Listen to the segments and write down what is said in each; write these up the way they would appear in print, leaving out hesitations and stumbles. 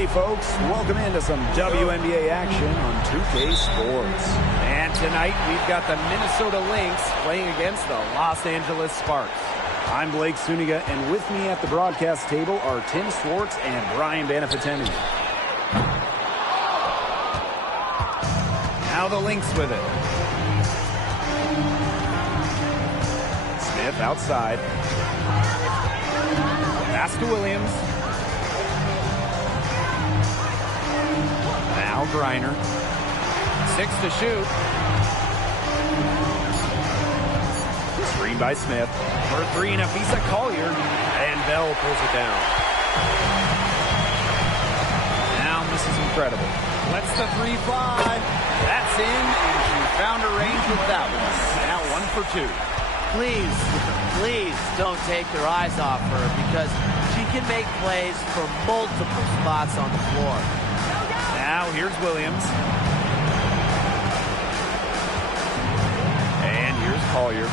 Hey folks, welcome into some WNBA action on 2K Sports. And tonight we've got the Minnesota Lynx playing against the Los Angeles Sparks. I'm Blake Suniga, and with me at the broadcast table are Tim Swartz and Brian Banafiteni. Now the Lynx with it. Smith outside. Pass to Williams. Now Griner. 6 to shoot. Screen by Smith. For 3, Nafisa Collier. And Bell pulls it down. Now this is incredible. Lets the 3 fly. That's in, and she found her range with that one. Now 1 for 2. Please don't take your eyes off her, because she can make plays from multiple spots on the floor. Now here's Williams. And here's Collier.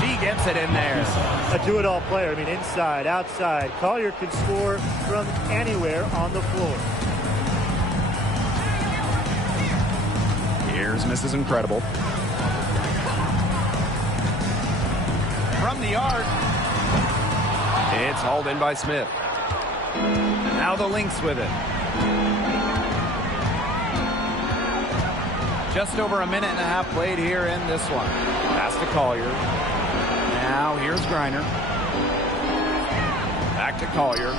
She gets it in there. A do-it-all player. I mean, inside, outside. Collier can score from anywhere on the floor. Here's Mrs. Incredible. From the arc. It's hauled in by Smith. Now the Lynx with it. Just over a minute and a half played here in this one. Pass to Collier. Now here's Griner. Back to Collier.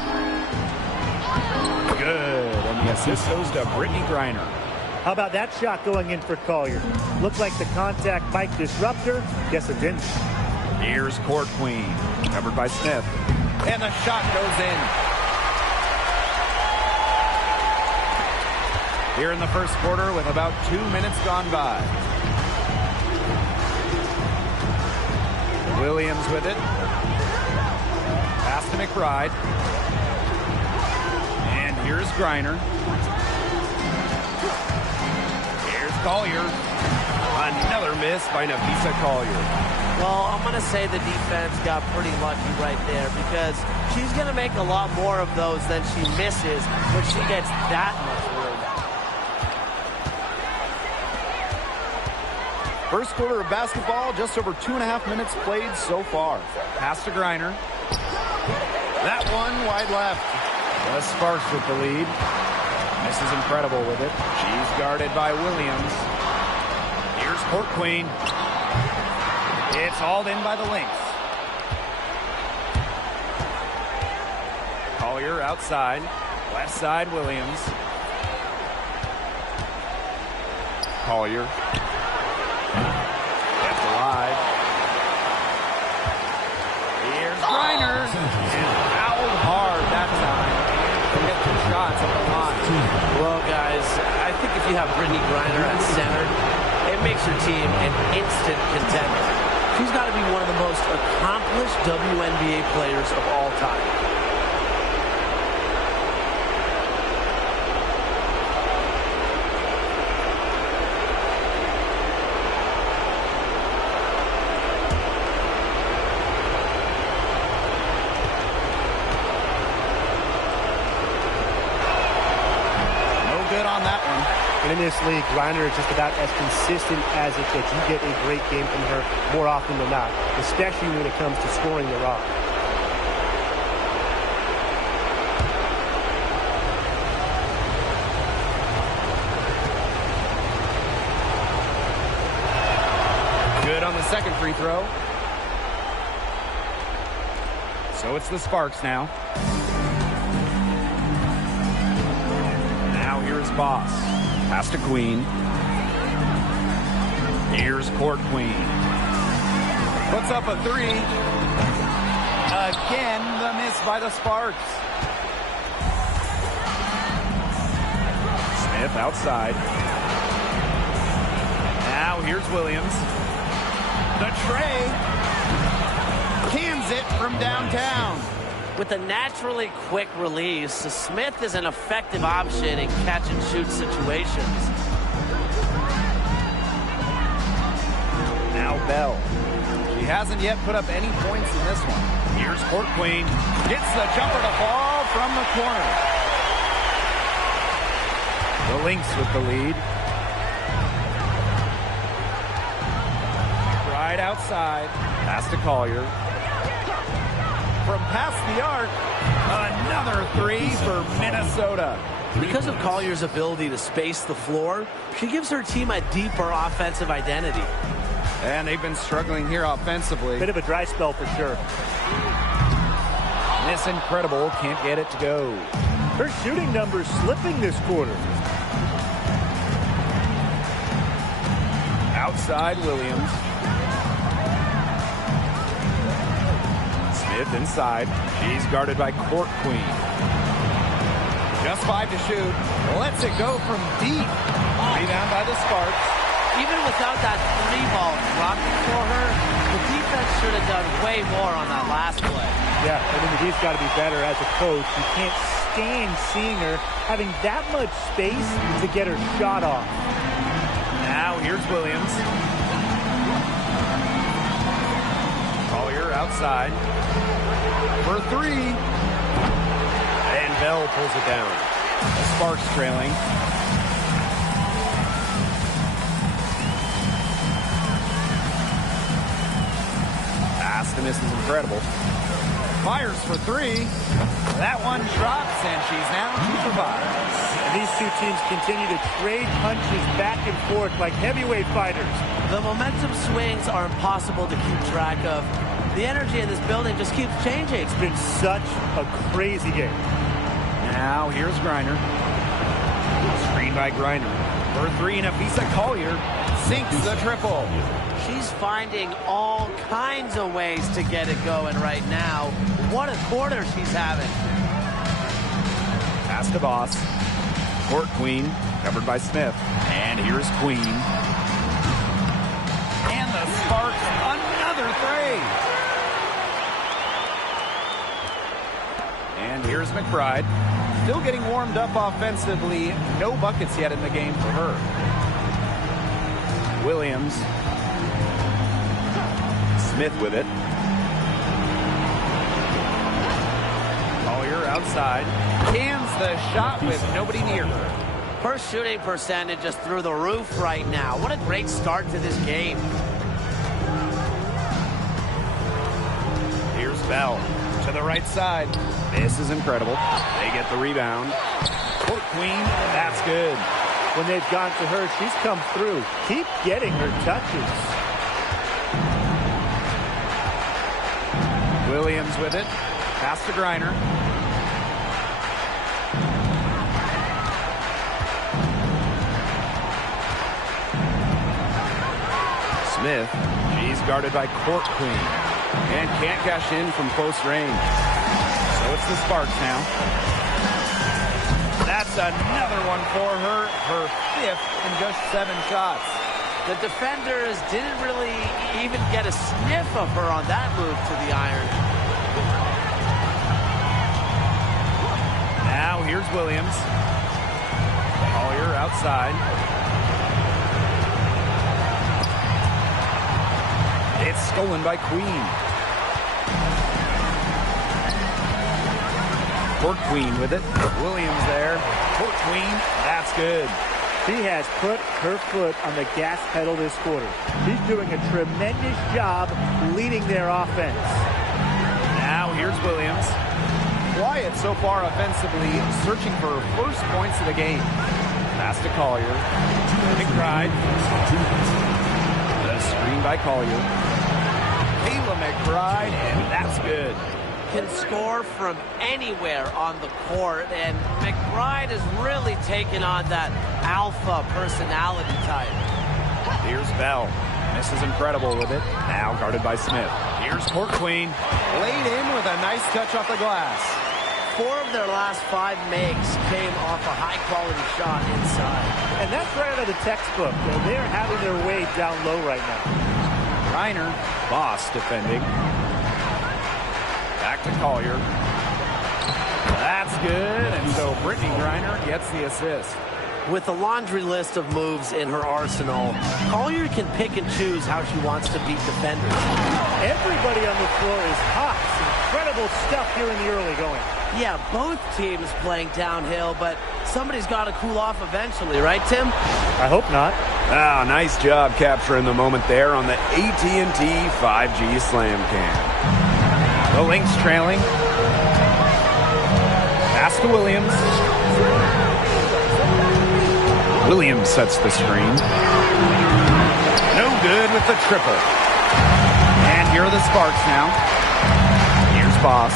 Good. And the assist goes to Brittany Griner. How about that shot going in for Collier? Looked like the contact might disrupt her. Guess it didn't. Here's Court Queen. Covered by Smith. And the shot goes in. Here in the first quarter with about 2 minutes gone by. Williams with it. Pass to McBride. And here's Griner. Here's Collier. Another miss by Nafisa Collier. Well, I'm going to say the defense got pretty lucky right there, because she's going to make a lot more of those than she misses when she gets that much room. First quarter of basketball, just over 2.5 minutes played so far. Pass to Griner. That one wide left. The Sparks with the lead. Mrs. Incredible with it. She's guarded by Williams. Here's Court Queen. It's hauled in by the Lynx. Collier outside. Left side, Williams. Collier. Kept alive. Here's Griner. And fouled hard that time. To get 2 shots at the line. Well, guys, I think if you have Brittany Griner at center, it makes your team an instant contender. She's got to be one of the most accomplished WNBA players of all time. No good on that one. And in this league, Griner is just about as consistent as it gets. You get a great game from her more often than not, especially when it comes to scoring the rock. Good on the second free throw. So it's the Sparks now. Now here's Boss. Pass to Queen. Here's Court Queen. Puts up a 3. Again, the miss by the Sparks. Smith outside. Now here's Williams. The tray. Cans it from downtown. With a naturally quick release, Smith is an effective option in catch-and-shoot situations. Now Bell. She She hasn't yet put up any points in this one. Here's Court Queen. Gets the jumper to fall from the corner. The Lynx with the lead. Right outside. Pass to Collier. From past the arc, another three for Minnesota. Because of Collier's ability to space the floor, she gives her team a deeper offensive identity. And they've been struggling here offensively. Bit of a dry spell for sure. Miss Incredible can't get it to go. Her shooting numbers slipping this quarter. Outside Williams. Smith inside. She's guarded by Court Queen. Just 5 to shoot. Lets it go from deep. Rebound by the Sparks. Even without that three ball dropping for her, the defense should have done way more on that last play. Yeah, I mean, he's got to be better as a coach. You can't stand seeing her having that much space to get her shot off. Now here's Williams. Collier outside. For three. And Bell pulls it down. The Sparks trailing. Pass to Mrs. Incredible. Fires for three. That one drops, and she's now 2 for 5. And these two teams continue to trade punches back and forth like heavyweight fighters. The momentum swings are impossible to keep track of. The energy in this building just keeps changing. It's been such a crazy game. Now here's Griner. Screen by Griner. For three, Nafisa Collier Sinks the triple. She's finding all kinds of ways to get it going right now. What a quarter she's having. Pass to Boss. Court Queen, covered by Smith. And here's Queen. And the Sparks, another three. And here's McBride. Still getting warmed up offensively. No buckets yet in the game for her. Williams. Smith with it. Collier outside. Cans the shot with nobody near her. Her shooting percentage is through the roof right now. What a great start to this game. Here's Bell. To the right side. This is incredible. They get the rebound. Court Queen, that's good. When they've gone to her, she's come through. Keep getting her touches. Williams with it. Pass to Griner. Smith, she's guarded by Court Queen. And can't cash in from close range. So it's the Sparks now. That's another one for her. Her 5th in just 7 shots. The defenders didn't really even get a sniff of her on that move to the iron. Now here's Williams. Collier outside. It's stolen by Queen. Court Queen with it. Williams there. Court Queen, that's good. She has put her foot on the gas pedal this quarter. She's doing a tremendous job leading their offense. Now here's Williams. Quiet so far offensively, searching for her first points of the game. Pass to Collier. McBride. The screen by Collier. Kayla McBride, and that's good. Can score from anywhere on the court, and McBride has really taken on that alpha personality type. Here's Bell. Mrs. Incredible with it. Now guarded by Smith. Here's Court Queen. Laid in with a nice touch off the glass. 4 of their last 5 makes came off a high-quality shot inside. And that's right out of the textbook. They're having their way down low right now. Griner. Boss defending. Back to Collier. That's good. And so Brittany Griner gets the assist. With a laundry list of moves in her arsenal, Collier can pick and choose how she wants to beat defenders. Everybody on the floor is hot. Incredible stuff here in the early going. Yeah, both teams playing downhill, but somebody's got to cool off eventually, right, Tim? I hope not. Ah, nice job capturing the moment there on the AT&T 5G Slam Cam. The Lynx trailing. Pass to Williams. Williams sets the screen. No good with the triple. And here are the Sparks now. Here's Boss.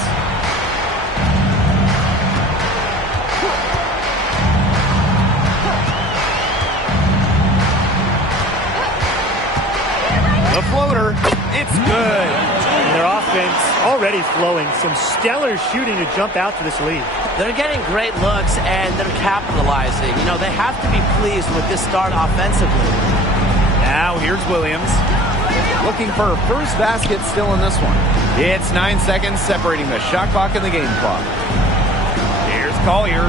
The floater. It's good. And their offense already flowing. Some stellar shooting to jump out to this lead. They're getting great looks, and they're capitalizing. You know, they have to be pleased with this start offensively. Now here's Williams. Looking for her first basket still in this one. It's 9 seconds separating the shot clock and the game clock. Here's Collier.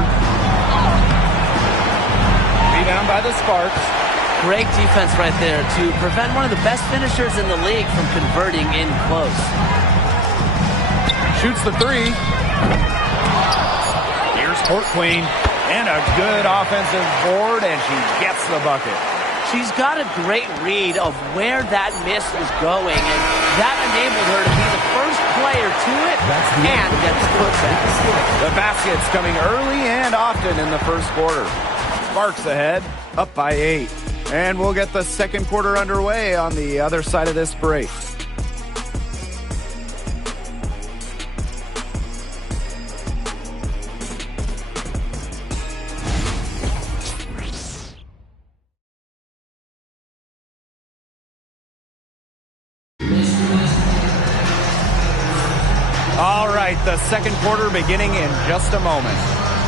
Rebound by the Sparks. Great defense right there to prevent one of the best finishers in the league from converting in close. Shoots the three. Here's Court Queen. And a good offensive board, and she gets the bucket. She's got a great read of where that miss was going, and that enabled her to be the first player to it and get the putback. The basket's coming early and often in the first quarter. Sparks ahead, up by 8. And we'll get the second quarter underway on the other side of this break. All right, the second quarter beginning in just a moment.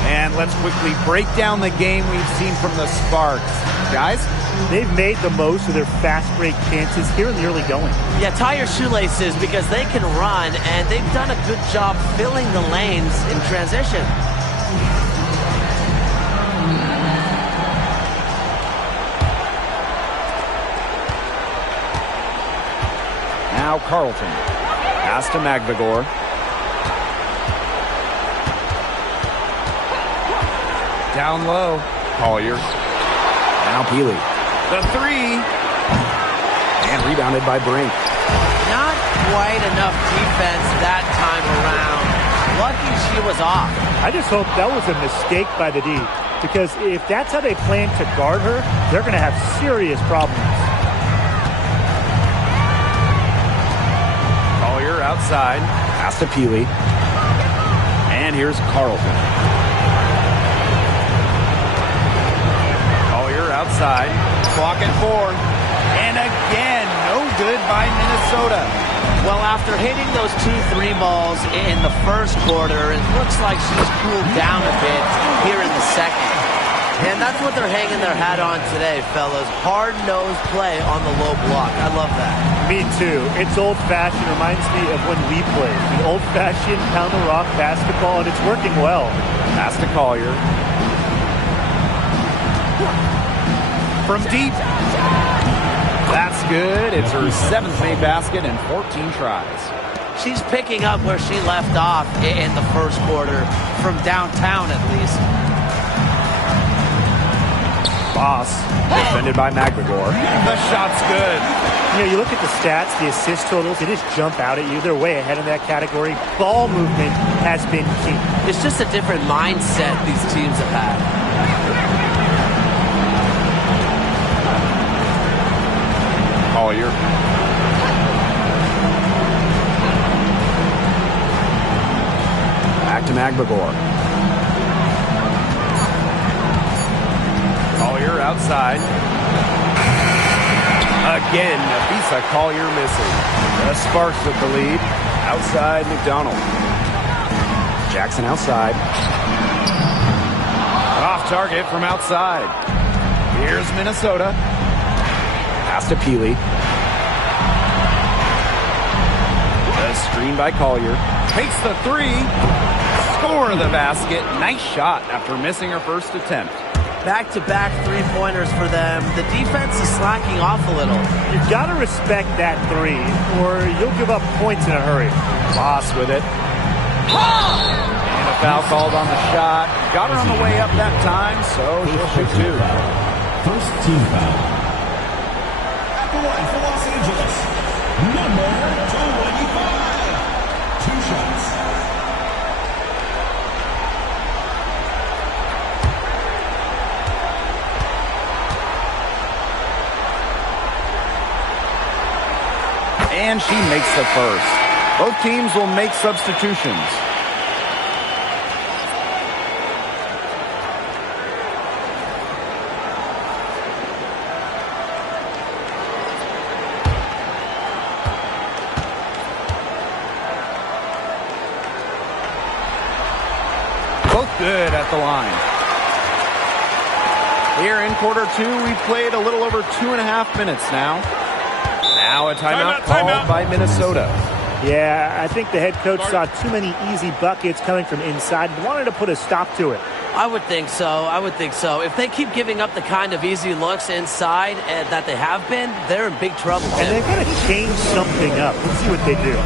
And let's quickly break down the game we've seen from the Sparks. Guys? They've made the most of their fast break chances here in the early going. Yeah, tie your shoelaces because they can run, and they've done a good job filling the lanes in transition. Now Carlton. Pass to Magvigor. Down low. Collier. Now Peely. The three. And rebounded by Brink. Not quite enough defense that time around. Lucky she was off. I just hope that was a mistake by the D, because if that's how they plan to guard her, they're going to have serious problems. Collier outside. Pass to Peely. And here's Carlton. Collier outside. Clock at 4. And again, no good by Minnesota. Well, after hitting those 2 3 balls in the first quarter, it looks like she's cooled down a bit here in the second. And that's what they're hanging their hat on today, fellas. Hard-nosed play on the low block. I love that. Me too. It's old-fashioned. Reminds me of when we played. The old-fashioned pound-the-rock basketball, and it's working well. Pass to Collier. From deep. That's good. It's her 7th made basket in 14 tries. She's picking up where she left off in the first quarter, from downtown at least. Boss, defended by Magvigor. The shot's good. You know, you look at the stats, the assist totals, they just jump out at you. They're way ahead in that category. Ball movement has been key. It's just a different mindset these teams have had. Collier. Back to Magvigor. Collier outside. Again, Nafisa Collier missing. The Sparks with the lead. Outside, McDonald. Jackson outside. Off target from outside. Here's Minnesota. Pass to Peely. The screen by Collier. Takes the three. Score the basket. Nice shot after missing her first attempt. Back-to-back three-pointers for them. The defense is slacking off a little. You've got to respect that three, or you'll give up points in a hurry. Boss with it. And a foul called on the shot. Got her on the way up that time, so she'll shoot two. First team foul. At the line for Los Angeles, number 25. Two shots. And she makes the first. Both teams will make substitutions. Both good at the line. Here in quarter two, we've played a little over 2.5 minutes now. Now a timeout called by Minnesota. Yeah, I think the head coach saw too many easy buckets coming from inside and wanted to put a stop to it. I would think so. I would think so. If they keep giving up the kind of easy looks inside that they have been, they're in big trouble. And they've got to change something up. Let's see what they do.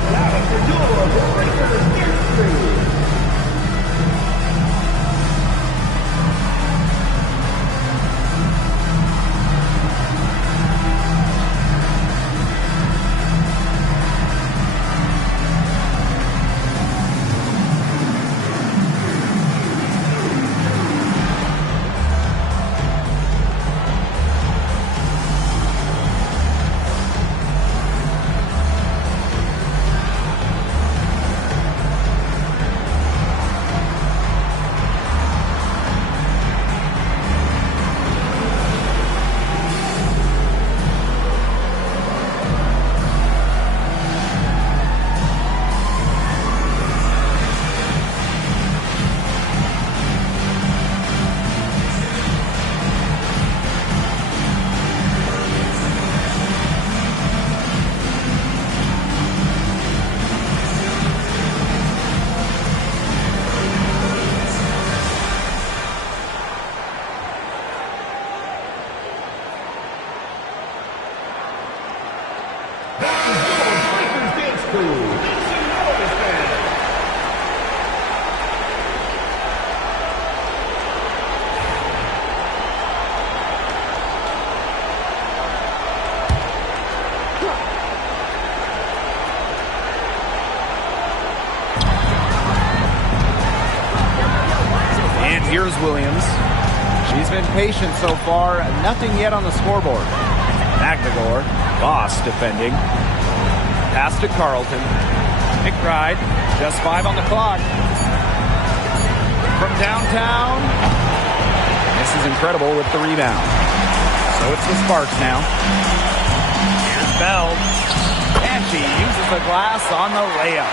Here's Williams. She's been patient so far. Nothing yet on the scoreboard. McNagor. Boss defending. Pass to Carlton. McBride. Just 5 on the clock. From downtown. This is incredible with the rebound. So it's the Sparks now. Here's Bell. And she uses the glass on the layup.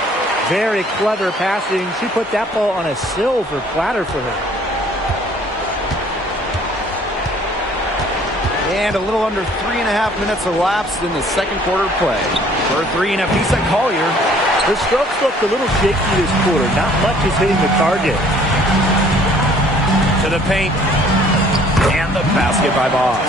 Very clever passing. She put that ball on a silver platter for her. And a little under 3.5 minutes elapsed in the second quarter play. For three, Nafisa Collier. Her strokes looked a little shaky this quarter. Not much is hitting the target. To the paint. And the basket by Boss.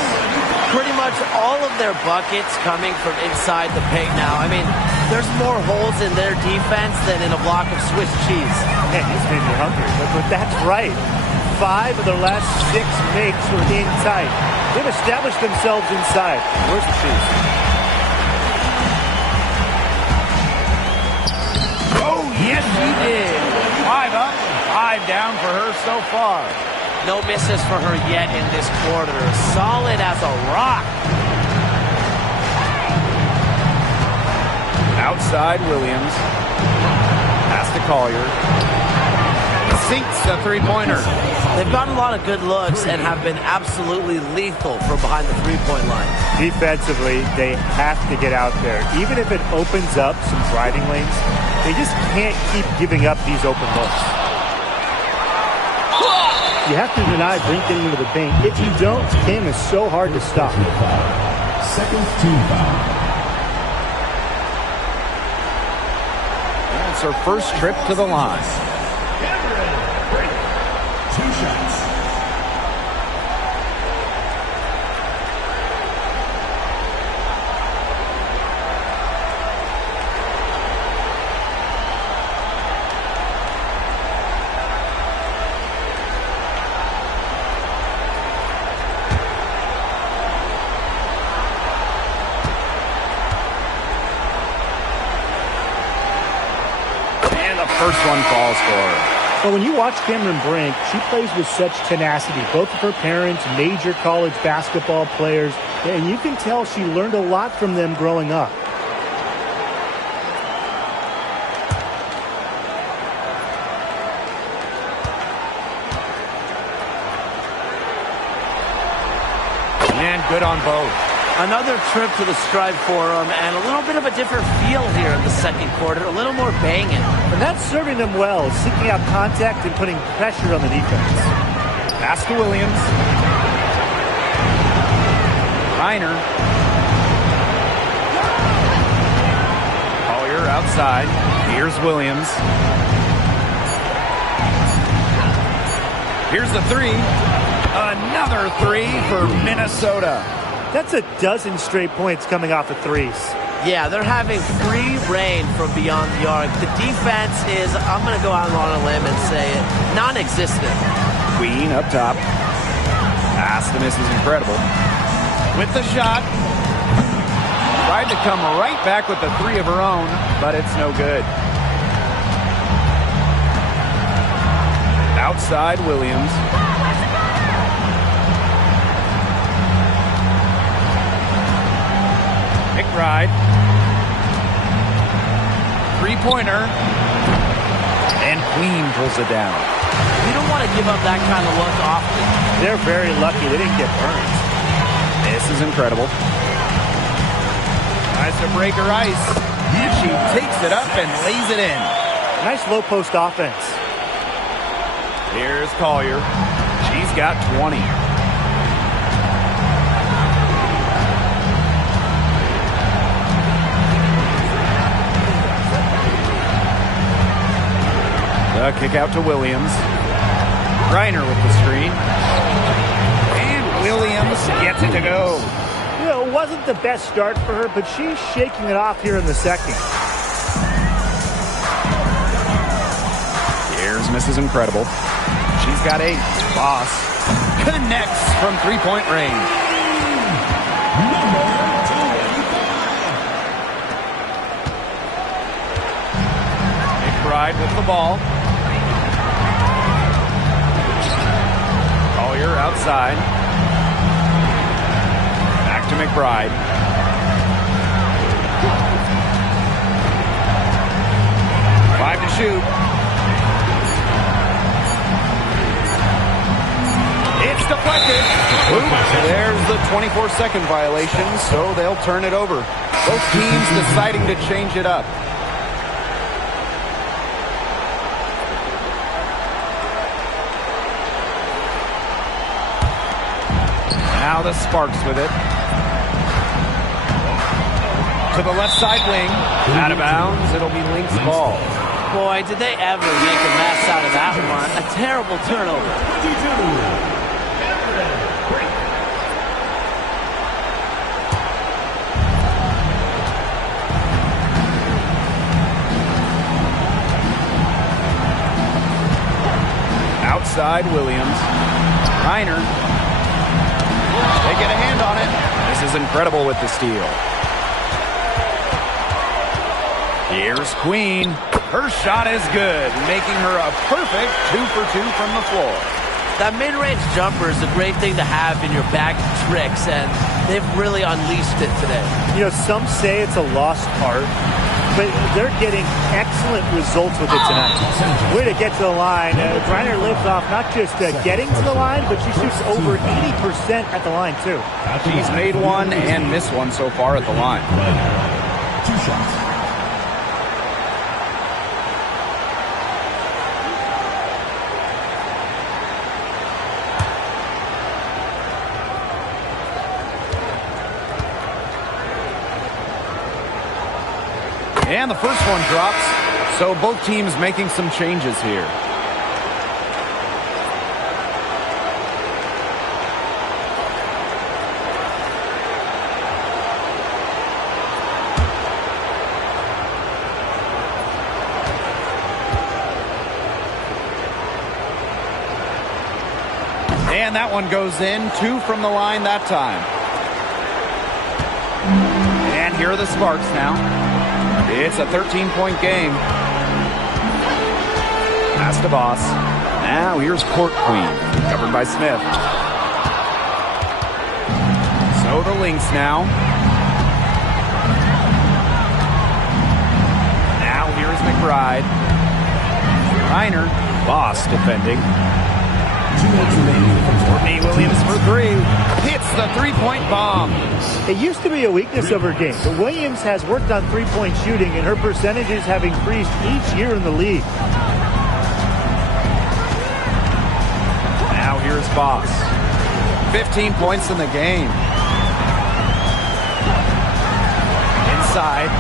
Pretty much all of their buckets coming from inside the paint now. I mean, there's more holes in their defense than in a block of Swiss cheese. Man, he's made me hungry. But that's right. 5 of their last 6 makes were in tight. They've established themselves inside. Where's the cheese? Oh, yes, she did. 5 up, 5 down for her so far. No misses for her yet in this quarter. Solid as a rock. Outside Williams. Pass to Collier. Sinks a three-pointer. They've gotten a lot of good looks and have been absolutely lethal from behind the three-point line. Defensively, they have to get out there. Even if it opens up some driving lanes, they just can't keep giving up these open looks. You have to deny Brink getting into the paint. If you don't, Kim is so hard to stop. Second team foul. That's her first trip to the line. 2 shots. first one falls for her. Well, when you watch Cameron Brink, she plays with such tenacity. Both of her parents, major college basketball players, and you can tell she learned a lot from them growing up. And good on both. Another trip to the Stripe Forum and a little bit of a different feel here in the second quarter. A little more banging. And that's serving them well, seeking out contact and putting pressure on the defense. Pass to Williams. Reiner. Collier outside. Here's Williams. Here's the three. Another three for Minnesota. That's a dozen straight points coming off of threes. Yeah, they're having free reign from beyond the arc. The defense is, I'm going to go out on a limb and say it, non-existent. Queen up top. Pass to Mrs. Incredible. With the shot. Tried to come right back with the three of her own, but it's no good. Outside Williams. McBride. Three-pointer. And Queen pulls it down. You don't want to give up that kind of look often. They're very lucky they didn't get burned. This is incredible. Tries to break her ice. And she takes it up and lays it in. Nice low-post offense. Here's Collier. She's got 20. The kick out to Williams. Reiner with the screen. And Williams gets it to go. You know, it wasn't the best start for her, but she's shaking it off here in the second. Here's Mrs. Incredible. She's got 8. Boss connects from three-point range. McBride with the ball. Collier outside. Back to McBride. Five to shoot. It's deflected. Oops, there's the 24-second violation, so they'll turn it over. Both teams deciding to change it up. Now the Sparks with it. To the left side wing. Out of bounds. It'll be Lynx ball. Boy, did they ever make a mess out of that one. A terrible turnover. Outside Williams. Reiner. They get a hand on it. This is Incredible with the steal. Here's Queen. Her shot is good, making her a perfect 2 for 2 from the floor. That mid-range jumper is a great thing to have in your bag of tricks, and they've really unleashed it today. You know, some say it's a lost art, but they're getting excellent results with it tonight. Way to get to the line. Griner lives off not just getting to the line, but she shoots over 80% at the line, too. She's made one and missed one so far at the line. 2 shots. And the first one drops, so both teams making some changes here. And that one goes in, 2 from the line that time. And here are the Sparks now. It's a 13-point game. Pass to Boss. Now here's Court Queen, covered by Smith. So the Lynx now. Now here's McBride. Reiner, Boss defending. Courtney Williams for three. Hits the three-point bomb. It used to be a weakness of her game, but Williams has worked on three-point shooting, and her percentages have increased each year in the league. Now here's Boss. 15 points in the game. Inside.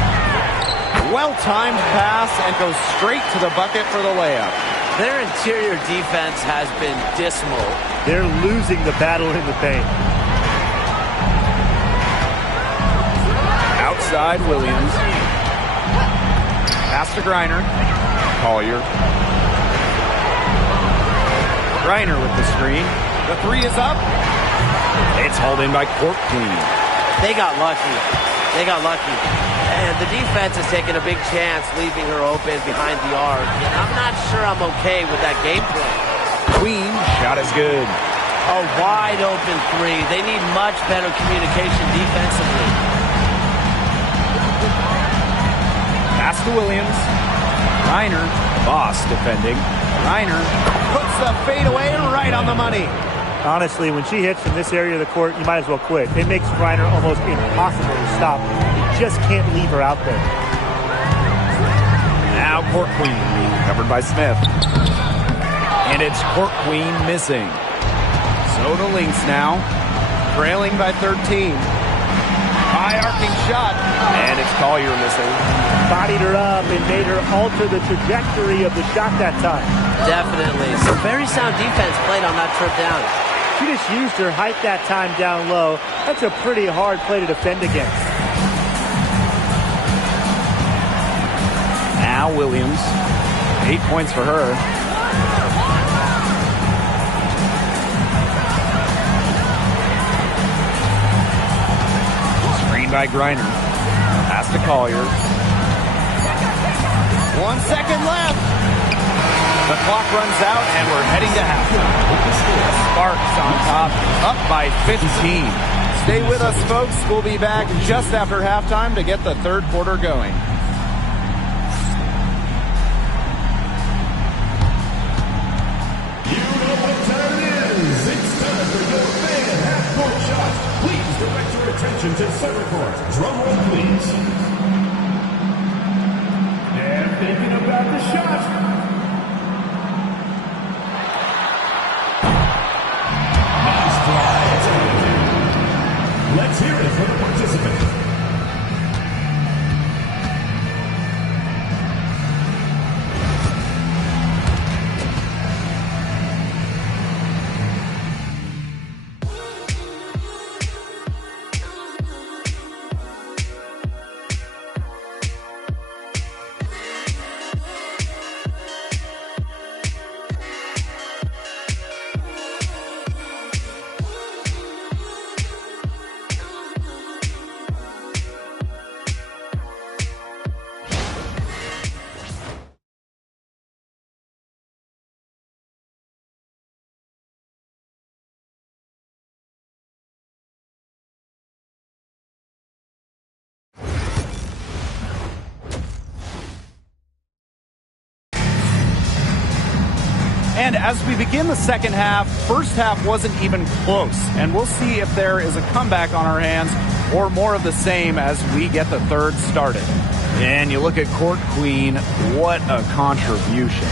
Well-timed pass and goes straight to the bucket for the layup. Their interior defense has been dismal. They're losing the battle in the paint. Outside Williams. Pass to Griner. Collier. Griner with the screen. The three is up. It's hauled in by Court Queen. They got lucky. And the defense has taken a big chance leaving her open behind the arc. And I'm not sure I'm okay with that game plan. Queen, shot is good. A wide open three. They need much better communication defensively. Pass to Williams. Reiner, Boss defending. Reiner puts the fadeaway right on the money. Honestly, when she hits from this area of the court, you might as well quit. It makes Reiner almost impossible to stop. You just can't leave her out there. Now Court Queen, covered by Smith. And it's Court Queen missing. So the Lynx now, trailing by 13. High arcing shot, and it's Collier missing. Bodied her up and made her alter the trajectory of the shot that time. Definitely. Some very sound defense played on that trip down. She just used her height that time down low. That's a pretty hard play to defend against. Now Williams, 8 points for her. Screen by Griner. Pass to Collier. 1 second left. The clock runs out and we're heading to halftime. Sparks on top, up by 15. Stay with us, folks. We'll be back just after halftime to get the third quarter going. You know what time it is. It's time for your fan half-court shot. Please direct your attention to center court. Drum roll, please. And thinking about the shot. Let's hear it for the participant. And as we begin the second half, first half wasn't even close. And we'll see if there is a comeback on our hands or more of the same as we get the third started. And you look at Court Queen, what a contribution.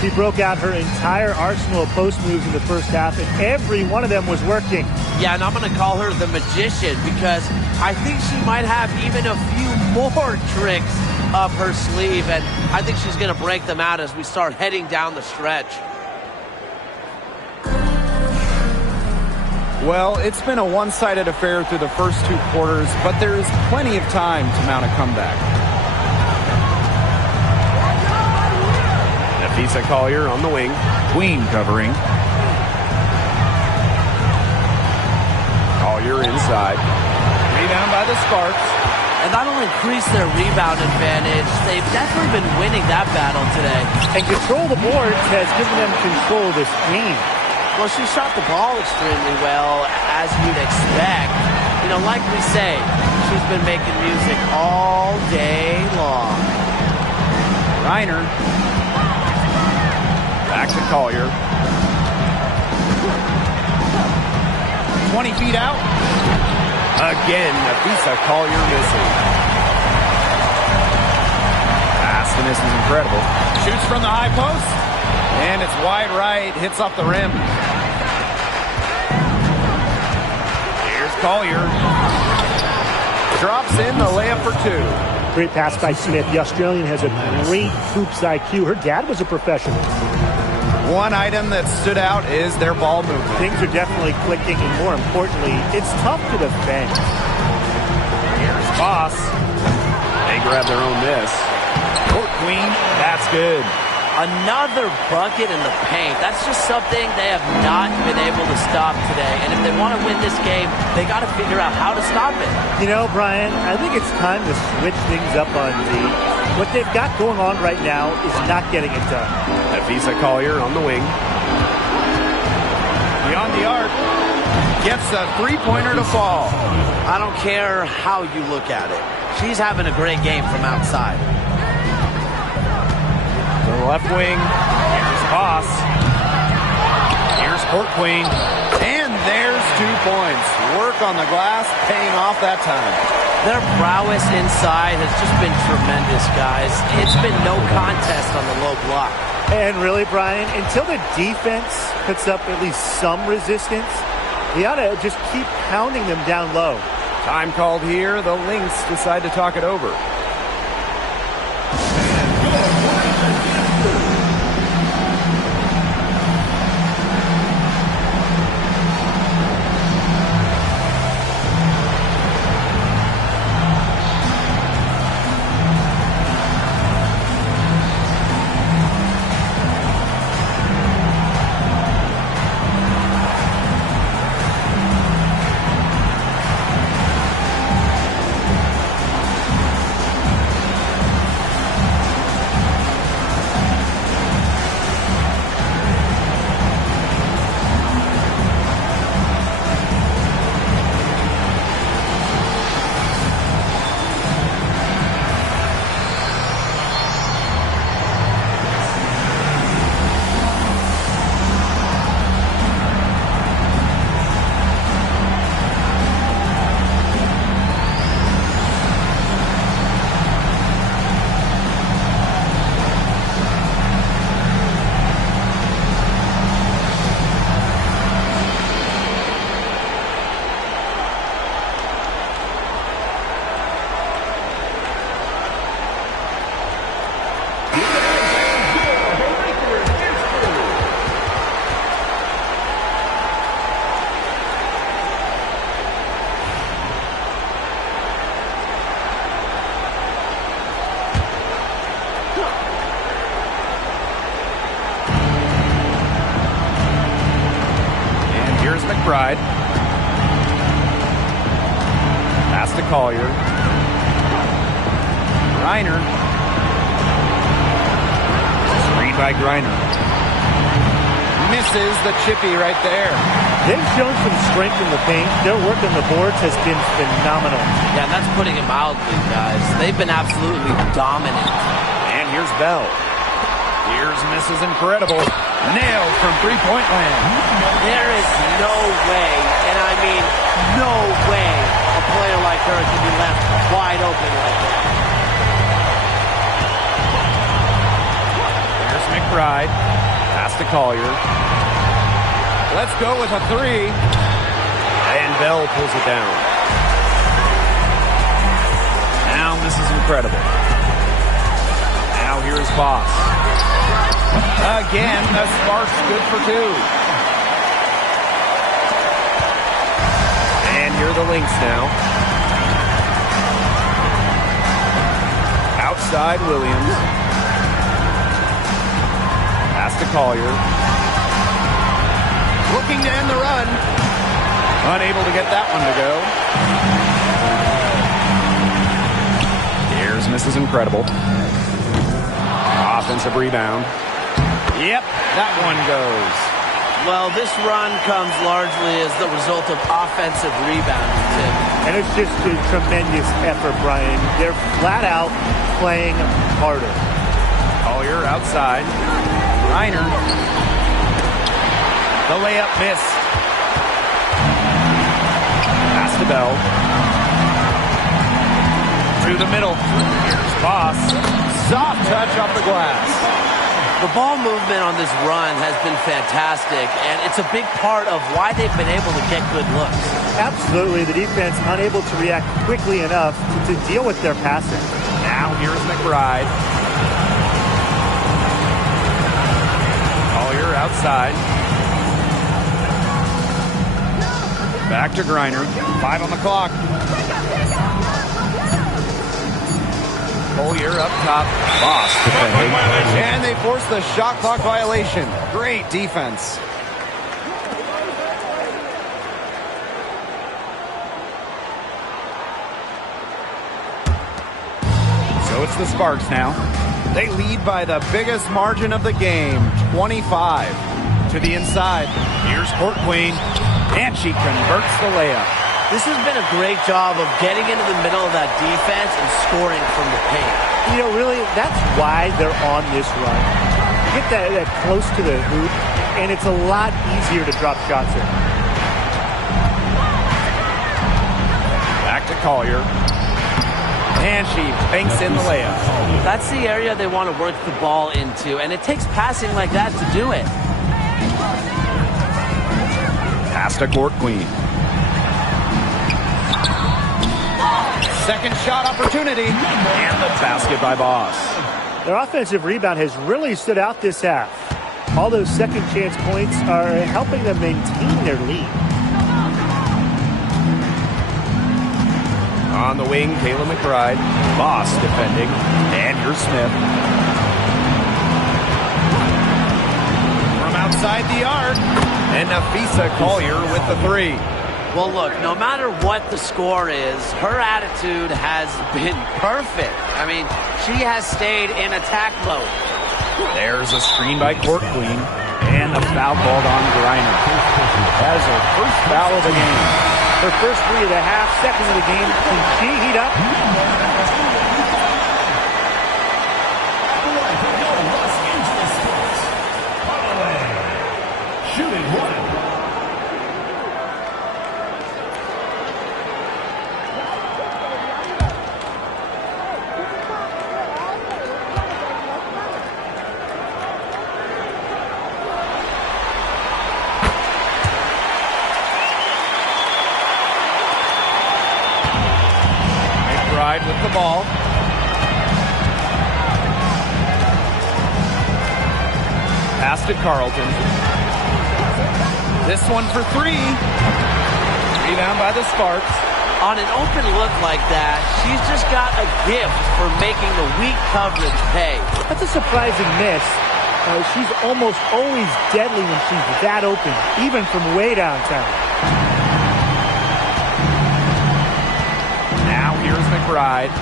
She broke out her entire arsenal of post moves in the first half, and every one of them was working. Yeah, and I'm going to call her the magician because I think she might have even a few more tricks up her sleeve, and I think she's going to break them out as we start heading down the stretch. Well, it's been a one-sided affair through the first two quarters, but there is plenty of time to mount a comeback. Nafisa Collier on the wing. Queen covering. Collier inside. Rebound by the Sparks. and that'll increase their rebound advantage. They've definitely been winning that battle today. And control the boards has given them control of this game. Well, she shot the ball extremely well, as you'd expect. You know, like we say, she's been making music all day long. Reiner. Back to Collier. 20 feet out. Again, Nafisa Collier missing. Pass to miss is incredible. Shoots from the high post. And it's wide right. Hits off the rim. Here's Collier. Drops in the layup for two. Great pass by Smith. The Australian has a great hoops IQ. Her dad was a professional. One item that stood out is their ball movement. Things are definitely clicking, and more importantly, it's tough to defend. Here's Boss. They grab their own miss. Court Queen, that's good. Another bucket in the paint. That's just something they have not been able to stop today. And if they want to win this game, they got to figure out how to stop it. You know, Brian, I think it's time to switch things up on Z. What they've got going on right now is not getting it done. Nafisa Collier on the wing. Beyond the arc. Gets a three-pointer to fall. I don't care how you look at it. She's having a great game from outside. The left wing. Here's Boss. Here's Court Queen. And there's 2 points. Work on the glass, paying off that time. Their prowess inside has just been tremendous, guys. It's been no contest on the low block. And really, Brian, until the defense puts up at least some resistance, they ought to just keep pounding them down low. Time called here. The Lynx decide to talk it over. McBride. Pass to Collier. Reiner. Screen by Griner. Misses the chippy right there. They've shown some strength in the paint. Their work on the boards has been phenomenal. Yeah, that's putting it mildly, guys. They've been absolutely dominant. And here's Bell. Here's Mrs. Incredible. Nailed from three-point land. There is no way, and I mean no way, a player like her can be left wide open like that. Here's McBride. Pass to Collier. Let's go with a three. And Bell pulls it down. Now Mrs. Incredible. Now here's Boss. Again, the spark's good for two. And here are the Lynx now. Outside Williams. Pass to Collier. Looking to end the run. Unable to get that one to go. Mrs. Incredible. Offensive rebound. Yep, that one goes. Well, this run comes largely as the result of offensive rebounding, Tim. And it's just a tremendous effort, Brian. They're flat out playing harder. Collier outside. Reiner. The layup missed. Pass to Bell. Through the middle. Here's Boss. Soft touch off the glass. The ball movement on this run has been fantastic, and it's a big part of why they've been able to get good looks. Absolutely. The defense unable to react quickly enough to deal with their passing. Now here's McBride. Collier outside. Back to Griner. 5 on the clock. Collier up top. Boss defending. And they force the shot clock violation. Great defense. So it's the Sparks now. They lead by the biggest margin of the game, 25. To the inside. Here's Court Queen. And she converts the layup. This has been a great job of getting into the middle of that defense and scoring from the paint. You know, really, that's why they're on this run. You get that close to the hoop, and it's a lot easier to drop shots in. Back to Collier. And she banks in the layup. That's the area they want to work the ball into, and it takes passing like that to do it. Pass to Court Queen. Second shot opportunity. And the basket by Boss. Their offensive rebound has really stood out this half. All those second chance points are helping them maintain their lead. On the wing, Kayla McBride. Boss defending. And here's Smith. From outside the arc. And Nafisa Collier with the three. Well, look, no matter what the score is, her attitude has been perfect. I mean, she has stayed in attack mode. There's a screen by Court Queen. And a foul called on Griner. That is her first foul of the game. Her first three of the half, second of the game. Can she heat up? Shooting one. With the ball. Pass to Carlton. This one for three. Rebound by the Sparks. On an open look like that, she's just got a gift for making the weak coverage pay. That's a surprising miss. She's almost always deadly when she's that open, even from way downtown. Here's McBride.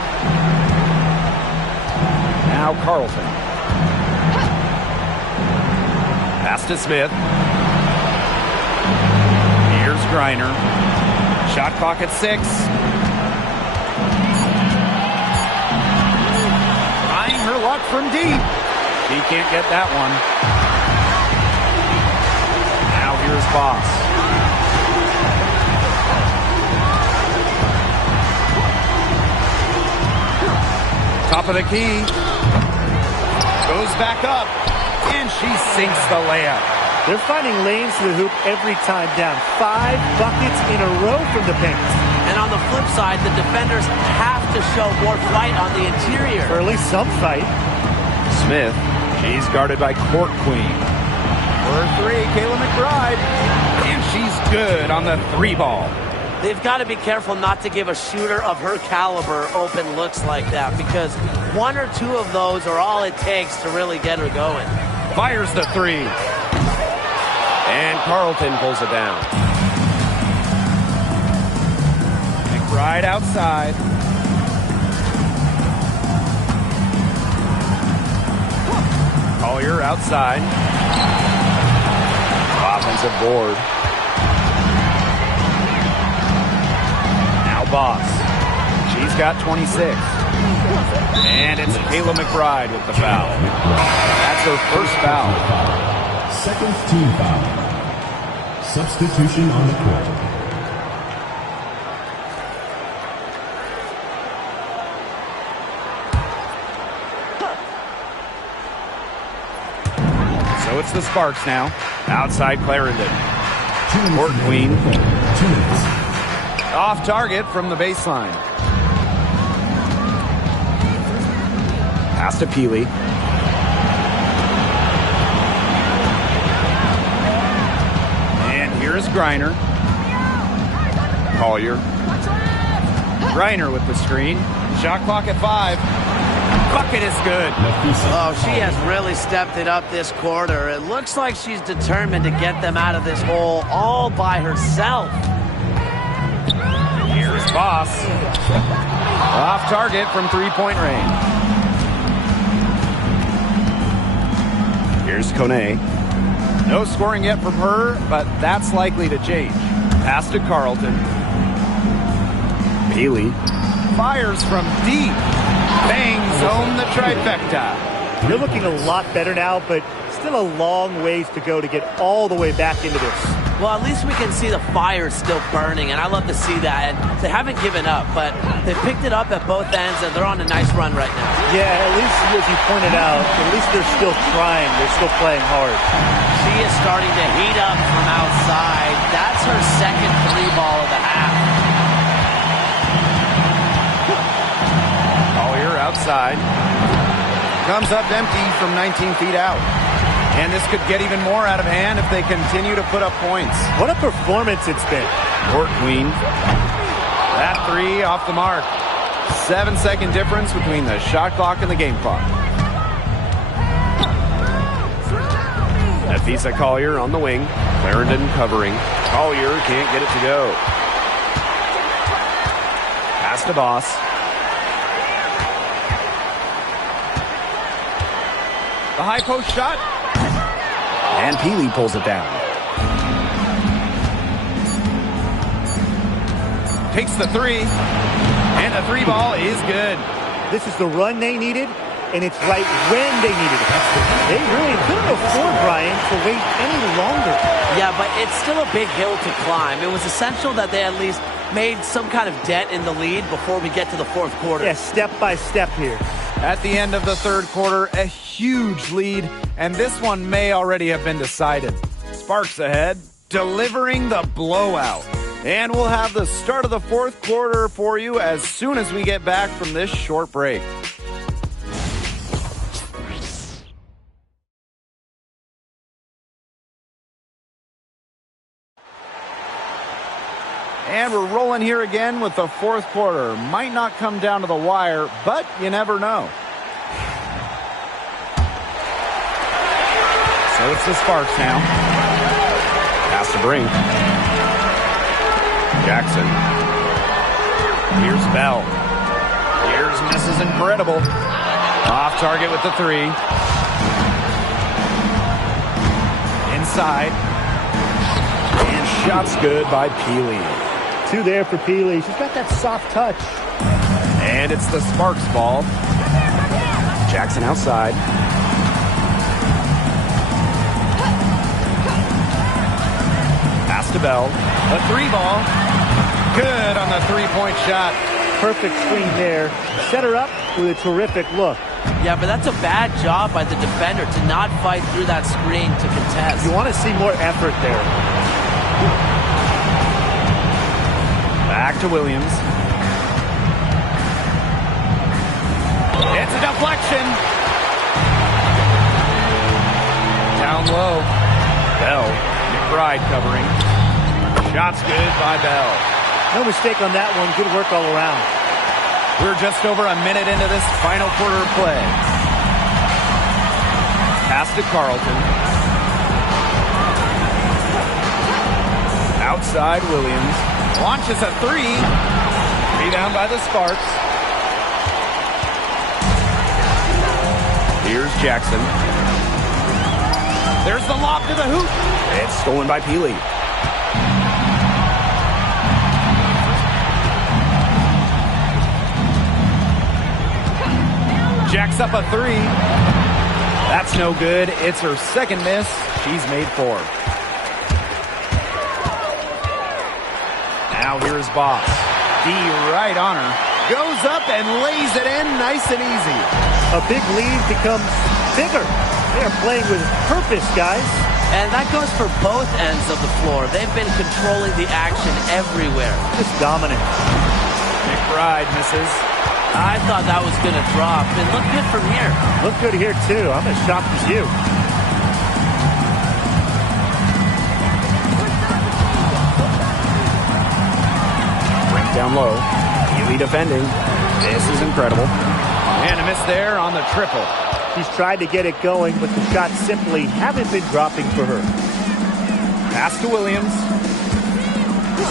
Now Carlton. Pass to Smith. Here's Griner. Shot clock at 6. Trying her luck from deep. She can't get that one. Now here's Boss. Top of the key. Goes back up. And she sinks the layup. They're finding lanes to the hoop every time down. 5 buckets in a row from the paint. And on the flip side, the defenders have to show more fight on the interior. Or at least some fight. Smith. She's guarded by Court Queen. For 3, Kayla McBride. And she's good on the 3 ball. They've got to be careful not to give a shooter of her caliber open looks like that, because 1 or 2 of those are all it takes to really get her going. Fires the 3. And Carlton pulls it down. McBride outside. Collier outside. Offensive board. Now Boss. She's got 26. And it's Kayla McBride with the foul. That's her first foul. Second team foul. Substitution on the court. So it's the Sparks now. Outside Clarendon. Court Queen. 2 minutes. Off target from the baseline. Pass to Peely. And here's Griner. Collier. Griner with the screen. Shot clock at 5. Bucket is good. Oh, she has really stepped it up this quarter. It looks like she's determined to get them out of this hole all by herself. Here's Boss. Off target from three-point range. Here's Kone. No scoring yet from her, but that's likely to change. Pass to Carlton. Bailey fires from deep. Bangs home the trifecta. They're looking a lot better now, but still a long ways to go to get all the way back into this. Well, at least we can see the fire still burning, and I love to see that. And they haven't given up, but they picked it up at both ends, and they're on a nice run right now. Yeah, at least, as you pointed out, at least they're still trying. They're still playing hard. She is starting to heat up from outside. That's her second 3-ball of the half. Collier outside. Comes up empty from 19 feet out. And this could get even more out of hand if they continue to put up points. What a performance it's been. Court Queen. That 3 off the mark. 7-second difference between the shot clock and the game clock. Nafisa Collier on the wing. Clarendon covering. Collier can't get it to go. Pass to Boss. The high post shot. And Peely pulls it down. Takes the 3. And the 3-ball is good. This is the run they needed, and it's right when they needed it. They really couldn't afford, Brian, to wait any longer. Yeah, but it's still a big hill to climb. It was essential that they at least made some kind of dent in the lead before we get to the fourth quarter. Yeah, step by step here. At the end of the third quarter, a huge lead, and this one may already have been decided. Sparks ahead, delivering the blowout. And we'll have the start of the fourth quarter for you as soon as we get back from this short break. And we're rolling here again with the fourth quarter. Might not come down to the wire, but you never know. So it's the Sparks now. Pass to Brink. Jackson. Here's Bell. Here's Mrs. Incredible. Off target with the 3. Inside. And shots good by Peely. 2 there for Peely. She's got that soft touch. And it's the Sparks ball. Jackson outside. Pass to Bell. A 3-ball. Good on the 3-point shot. Perfect screen there. Set her up with a terrific look. Yeah, but that's a bad job by the defender to not fight through that screen to contest. You want to see more effort there. Back to Williams. It's a deflection. Down low. Bell. McBride covering. Shots good by Bell. No mistake on that one. Good work all around. We're just over a minute into this final quarter of play. Pass to Carlton. Outside Williams. Launches a 3. Rebound by the Sparks. Here's Jackson. There's the lob to the hoop. It's stolen by Peely. Jacks up a three. That's no good. It's her second miss. She's made 4. Now here's Boss. D right on her. Goes up and lays it in nice and easy. A big lead becomes bigger. They are playing with purpose, guys. And that goes for both ends of the floor. They've been controlling the action everywhere. Just dominant. McBride misses. I thought that was going to drop. It looked good from here. Looked good here, too. I'm as shocked as you. Brink down low. Peely defending. This is incredible. And a miss there on the triple. She's tried to get it going, but the shots simply haven't been dropping for her. Pass to Williams.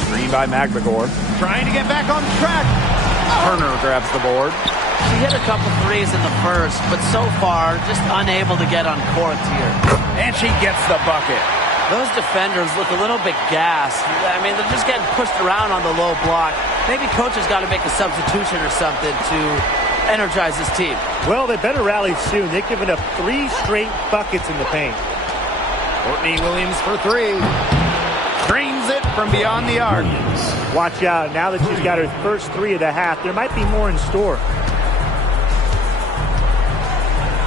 Screen by McGregor. Trying to get back on track. Turner grabs the board. She hit a couple threes in the first, but so far, just unable to get uncorked here. And she gets the bucket. Those defenders look a little bit gassed. I mean, they're just getting pushed around on the low block. Maybe coach has got to make a substitution or something to energize this team. Well, they better rally soon. They've given up 3 straight buckets in the paint. Courtney Williams for 3. Drains it from beyond the arc. Watch out. Now that she's got her first 3 of the half, there might be more in store.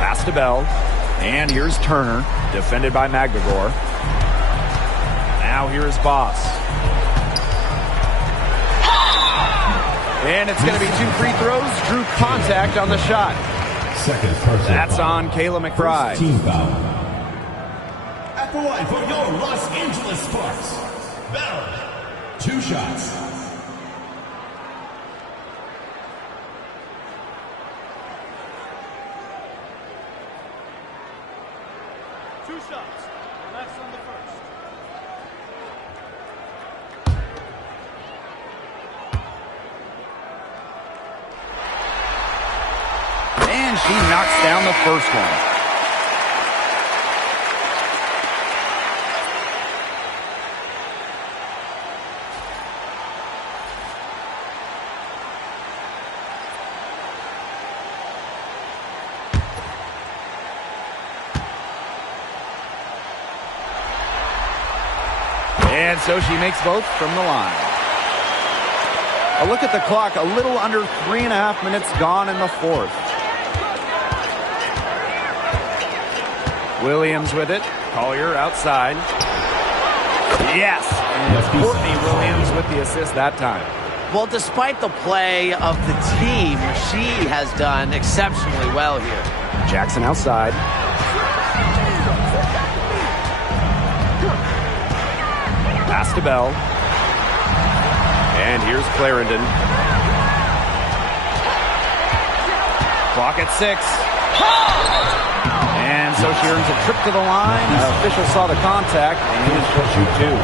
Pass to Bell. And here's Turner, defended by McGregor. Now here's Boss. And it's going to be 2 free throws. Drew contact on the shot. Second personal That's foul. on Kayla McBride. Team foul. At the line for your Los Angeles Sparks, Bell. 2 shots. Less on the first. And she knocks down the first one. And so she makes both from the line. A look at the clock, a little under 3.5 minutes gone in the fourth. Williams with it. Collier outside. Yes. And it's Courtney Williams with the assist that time. Well, despite the play of the team, she has done exceptionally well here. Jackson outside. Pass to Bell. And here's Clarendon. Clock at 6. And so she earns a trip to the line. Official saw the contact, and she'll shoot 2.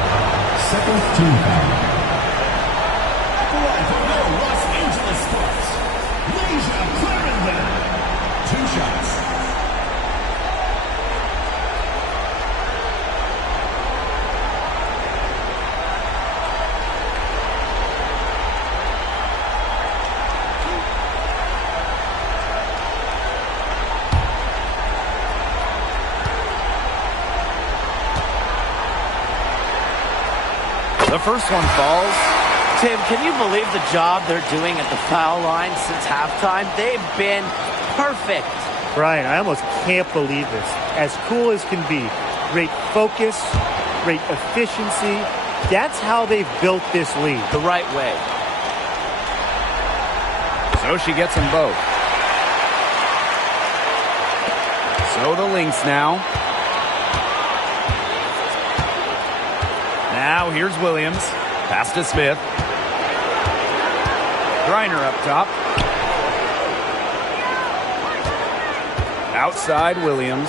Second team foul. At the line for your Los Angeles Sparks, Leisha Clarendon. 2 shots. The first one falls. Tim, can you believe the job they're doing at the foul line since halftime? They've been perfect. Brian, I almost can't believe this. As cool as can be. Great focus, great efficiency. That's how they've built this lead. The right way. So she gets them both. So the Lynx now. Now here's Williams. Pass to Smith. Griner up top. Outside Williams.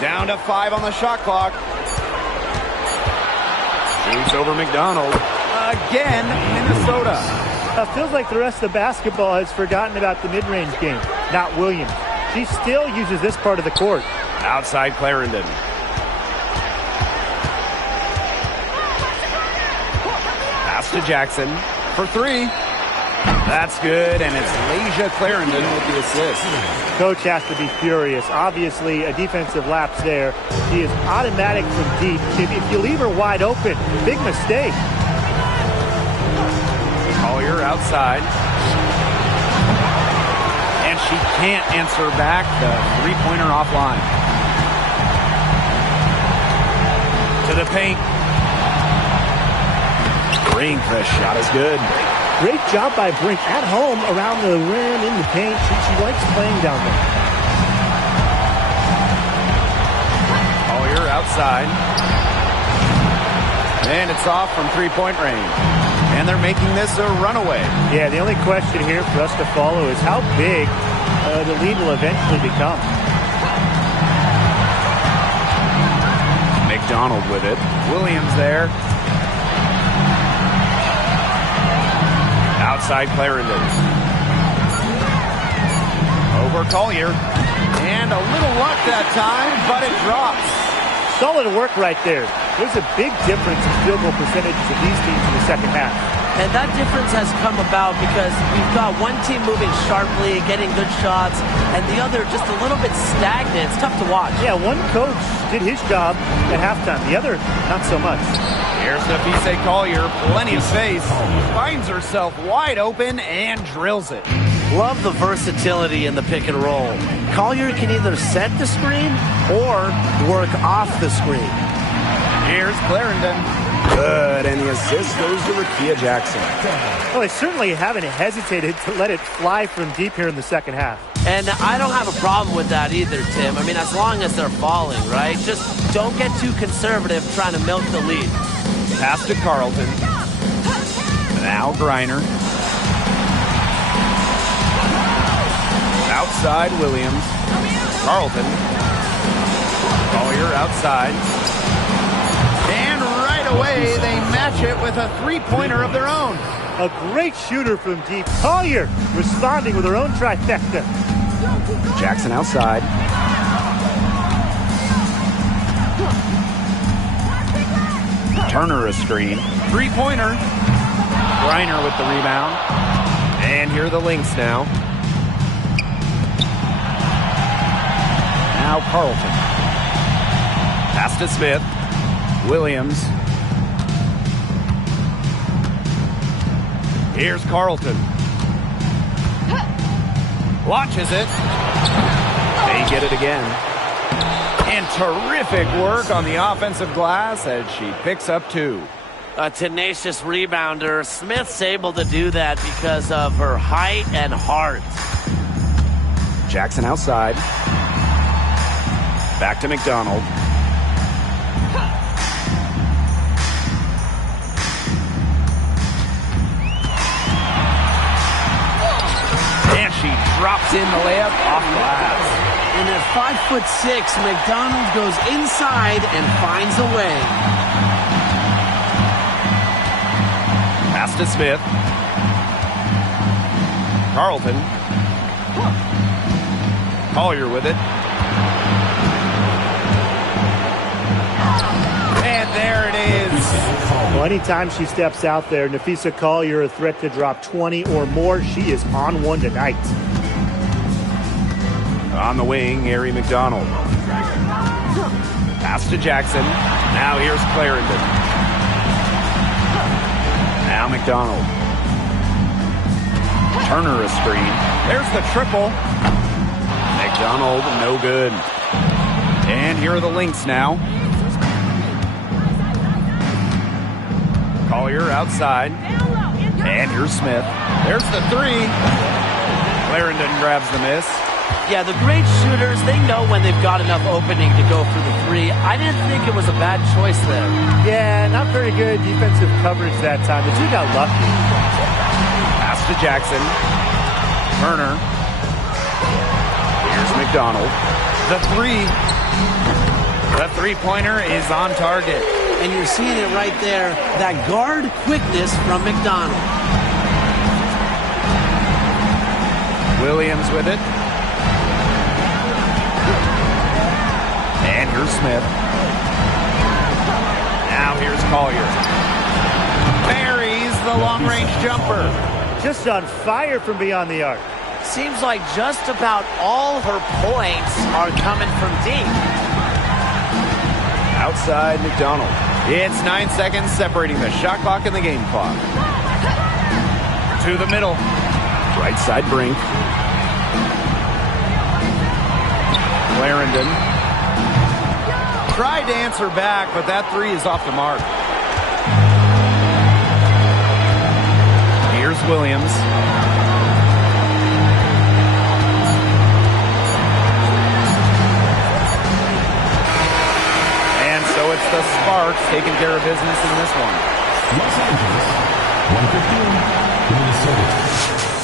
Down to 5 on the shot clock. Shoots over McDonald. Again, Minnesota. Feels like the rest of basketball has forgotten about the mid-range game. Not Williams. She still uses this part of the court. Outside Clarendon. Pass to Jackson for three. That's good, and it's Leisha Clarendon with the assist. Coach has to be furious. Obviously, a defensive lapse there. She is automatic from deep. If you leave her wide open, big mistake. Collier outside. And she can't answer back the three-pointer offline. To the paint. Brink, the shot is good. Great job by Brink at home around the rim in the paint. She likes playing down there. Collier outside. And it's off from three-point range. And they're making this a runaway. Yeah, the only question here for us to follow is how big the lead will eventually become. McDonald with it. Williams there. Outside Clarendon. Over Collier. And a little luck that time, but it drops. Solid work right there. There's a big difference in field goal percentages of these teams in the second half. And that difference has come about because we've got one team moving sharply, getting good shots, and the other just a little bit stagnant. It's tough to watch. Yeah, one coach did his job at halftime. The other, not so much. Here's Nafisa Collier, plenty of space. Finds herself wide open and drills it. Love the versatility in the pick and roll. Collier can either set the screen or work off the screen. Here's Clarendon. Good, and the assist goes to Rakia Jackson. Well, they certainly haven't hesitated to let it fly from deep here in the second half. And I don't have a problem with that either, Tim. I mean, as long as they're falling, right? Just don't get too conservative trying to milk the lead. Pass to Carlton. Now Griner. Outside Williams. Carlton. Collier outside. And right away they match it with a three-pointer of their own. A great shooter from deep. Collier responding with her own trifecta. Jackson outside. Turner a screen. Three-pointer. Griner with the rebound. And here are the Lynx now. Now Carlton. Pass to Smith. Williams. Here's Carlton. Launches it. They get it again. And terrific work on the offensive glass as she picks up two. A tenacious rebounder. Smith's able to do that because of her height and heart. Jackson outside. Back to McDonald. And she drops in the layup off glass. And at 5'6", McDonald goes inside and finds a way. Pass to Smith. Carlton. Collier with it. And there it is. Well, anytime she steps out there, Nafisa Collier, a threat to drop 20 or more. She is on one tonight. On the wing, Ari McDonald. Pass to Jackson. Now here's Clarendon. Now McDonald. Turner a screen. There's the triple. McDonald, no good. And here are the Lynx now. Collier outside. And here's Smith. There's the three. Clarendon grabs the miss. Yeah, the great shooters, they know when they've got enough opening to go for the three. I didn't think it was a bad choice there. Yeah, not very good defensive coverage that time. The two got lucky. Pass to Jackson. Turner. Here's McDonald. The three. The three-pointer is on target. And you're seeing it right there, that guard quickness from McDonald. Williams with it. And here's Smith. Now here's Collier. Buries the long-range jumper. Just on fire from beyond the arc. Seems like just about all her points are coming from deep. Outside McDonald. It's 9 seconds separating the shot clock and the game clock. To the middle. Right side Brink. Clarendon. Tried to answer back, but that three is off the mark. Here's Williams. And so it's the Sparks taking care of business in this one. Los Angeles, 115, Minnesota.